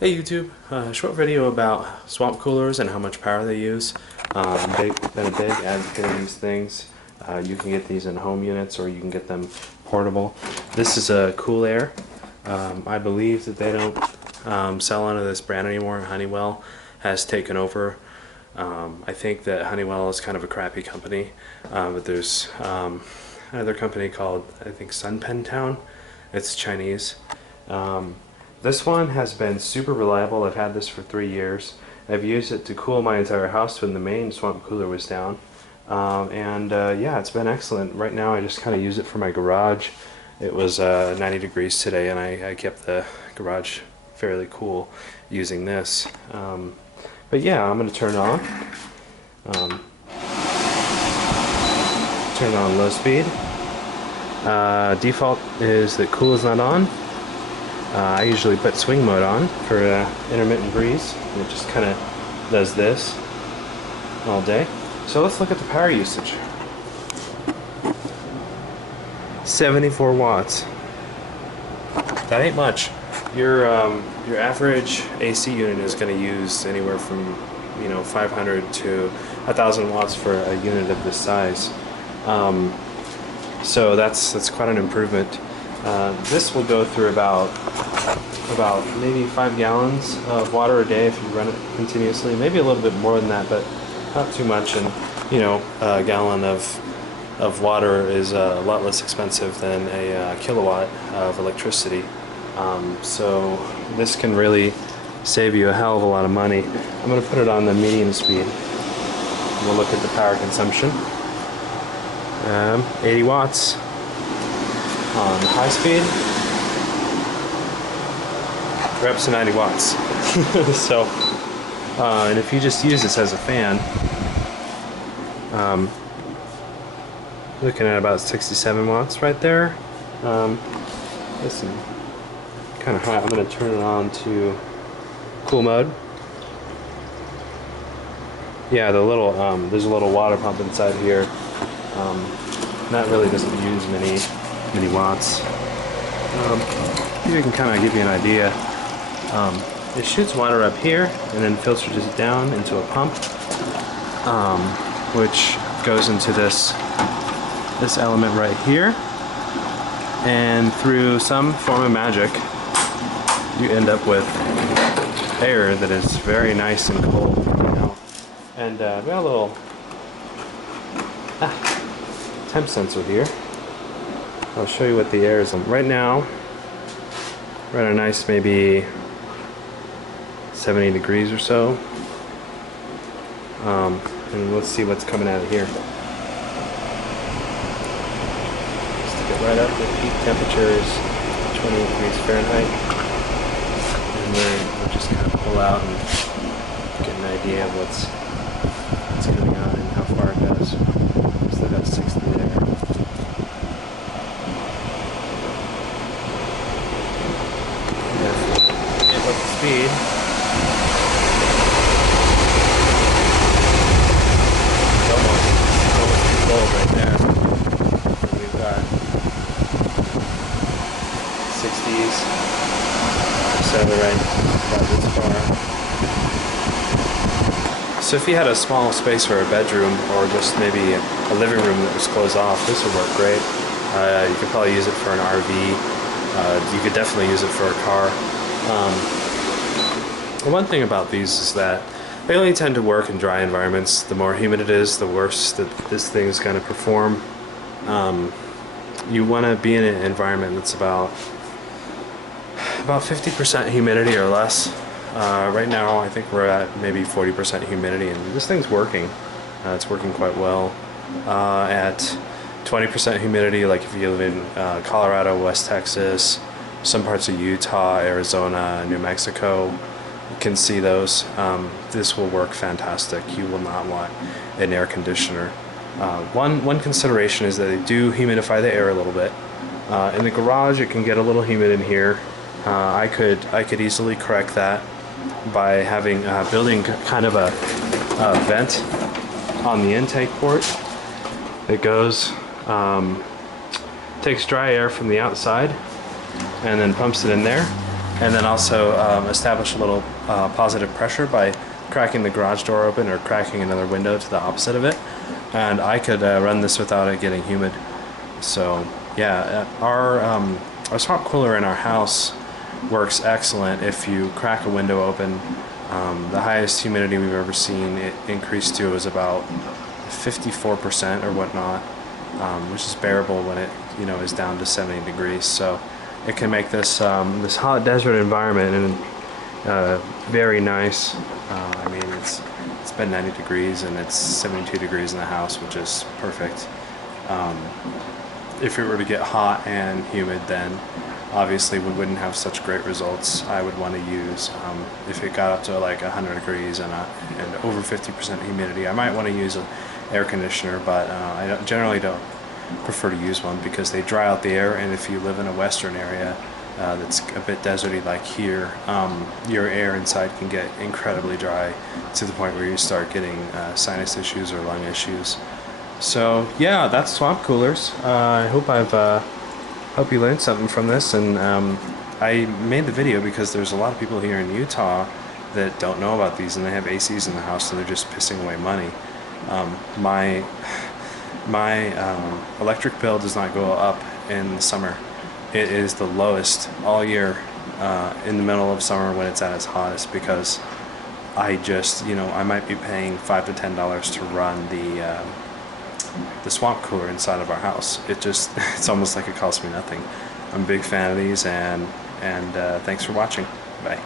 Hey YouTube, short video about swamp coolers and how much power they use. Been a big advocate of these things. You can get these in home units or you can get them portable. This is a kuulaire. I believe that they don't sell under this brand anymore. Honeywell has taken over. I think that Honeywell is kind of a crappy company, but there's another company called, I think, Sunpen Town. It's Chinese. This one has been super reliable. I've had this for 3 years. I've used it to cool my entire house when the main swamp cooler was down. Yeah, it's been excellent. Right now I just kind of use it for my garage. It was 90 degrees today and I kept the garage fairly cool using this. But yeah, I'm going to turn it on. Turn it on low speed. Default is that cool is not on. I usually put swing mode on for intermittent breeze, and it just kind of does this all day. So let's look at the power usage. 74 watts. That ain't much. Your average AC unit is going to use anywhere from 500 to 1,000 watts for a unit of this size. So that's quite an improvement. This will go through about maybe 5 gallons of water a day if you run it continuously. Maybe a little bit more than that, but not too much. And a gallon of water is a lot less expensive than a kilowatt of electricity. So this can really save you a hell of a lot of money. I'm going to put it on the medium speed. We'll look at the power consumption. 80 watts. On high speed, we're up to 90 watts. So, and if you just use this as a fan, looking at about 67 watts right there. Listen, kind of hot. I'm going to turn it on to cool mode. Yeah, there's a little water pump inside here. That really doesn't use many watts. Here you can kind of give you an idea. It shoots water up here and then filters it down into a pump, which goes into this element right here, and through some form of magic you end up with air that is very nice and cold. And we got a little temp sensor here. I'll show you what the air is. Right now, we're at a nice maybe 70 degrees or so. And let's see what's coming out of here. Stick it right up. The peak temperature is 28 degrees Fahrenheit. And then we'll just kind of pull out and get an idea of what's coming out and how far it goes. Still got 60 there. Speed. It's almost too cold right there. And we've got 60s. So the right about this far. So if you had a small space for a bedroom or just maybe a living room that was closed off, this would work great. You could probably use it for an RV. You could definitely use it for a car. One thing about these is that they only tend to work in dry environments. The more humid it is, the worse that this thing is going to perform. You want to be in an environment that's about 50% humidity or less. Right now I think we're at maybe 40% humidity, and this thing's working. It's working quite well. At 20% humidity, like if you live in Colorado, West Texas, some parts of Utah, Arizona, New Mexico, you can see those. This will work fantastic. You will not want an air conditioner. One consideration is that they do humidify the air a little bit. In the garage, it can get a little humid in here. I could easily correct that by building kind of a vent on the intake port. It goes, takes dry air from the outside and then pumps it in there, and then also establish a little positive pressure by cracking the garage door open or cracking another window to the opposite of it. And I could run this without it getting humid. So yeah, our swamp cooler in our house works excellent if you crack a window open. The highest humidity we've ever seen it increased to was about 54% or whatnot, which is bearable when it is down to 70 degrees. So it can make this this hot desert environment and very nice. I mean, it's been 90 degrees and it's 72 degrees in the house, which is perfect. If it were to get hot and humid, then obviously we wouldn't have such great results. I would want to use, if it got up to like 100 degrees and over 50% humidity, I might want to use an air conditioner, but I generally don't prefer to use one because they dry out the air, and if you live in a western area that's a bit deserty like here, your air inside can get incredibly dry to the point where you start getting sinus issues or lung issues. So yeah, that's swamp coolers. I hope you learned something from this, and I made the video because there's a lot of people here in Utah that don't know about these, and they have ACs in the house, so they're just pissing away money. My electric bill does not go up in the summer. It is the lowest all year in the middle of summer when it's at its hottest, because I just, I might be paying $5 to $10 to run the swamp cooler inside of our house. It's almost like it costs me nothing. I'm a big fan of these, and thanks for watching. Bye.